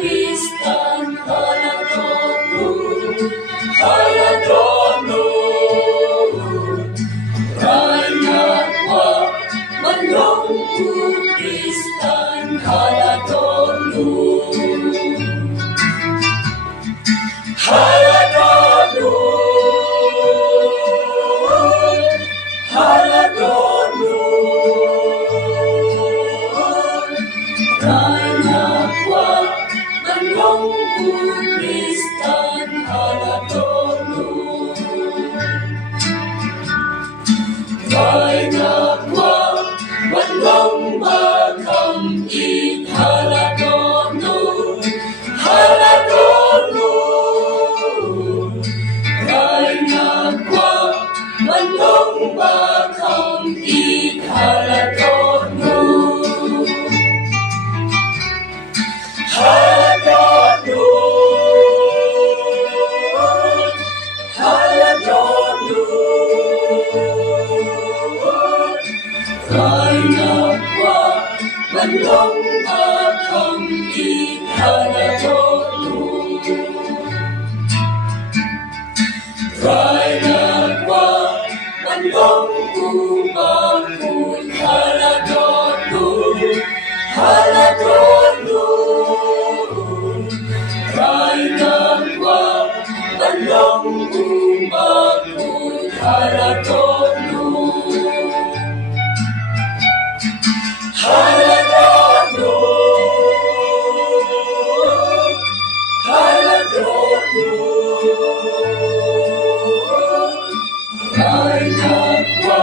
Kristan haladonu Rayakwa manongku Kristan haladonu haladonu haladonu Rayakwa manongku Kristan haladonu Rayakwa manong bakam ik haladonu haladonu Rayakwa manong bakam ik haladonu haladonu haladonu Rayakwa manong bakam ik haladonu Rayakwa manong bakul haladonu haladonu Rayakwa manong bakul haladonu haladonu haladonu Rayakwa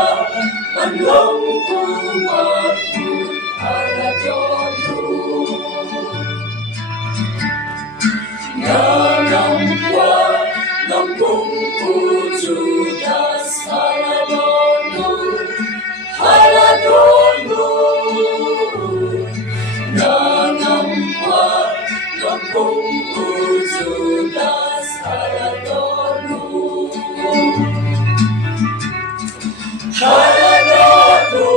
manong bakul haladonu Nanamwa nampungku Judas haladonu haladonu Nanamwa nampungku Judas haladonu haladonu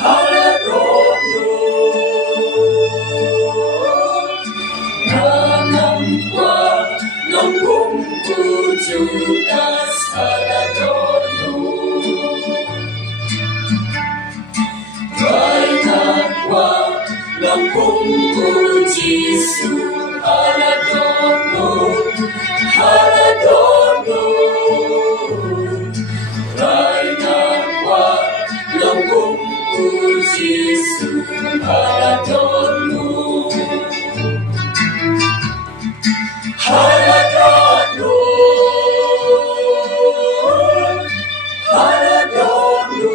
haladonu Nanamwa nampungku Judas haladonu Rayakwa nampungku Jisu haladonu haladonu Rayakwa nampungku Jisu haladonu haladonu haladonu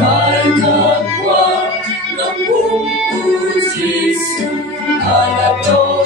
Rayakwa nampungku Jisu haladonu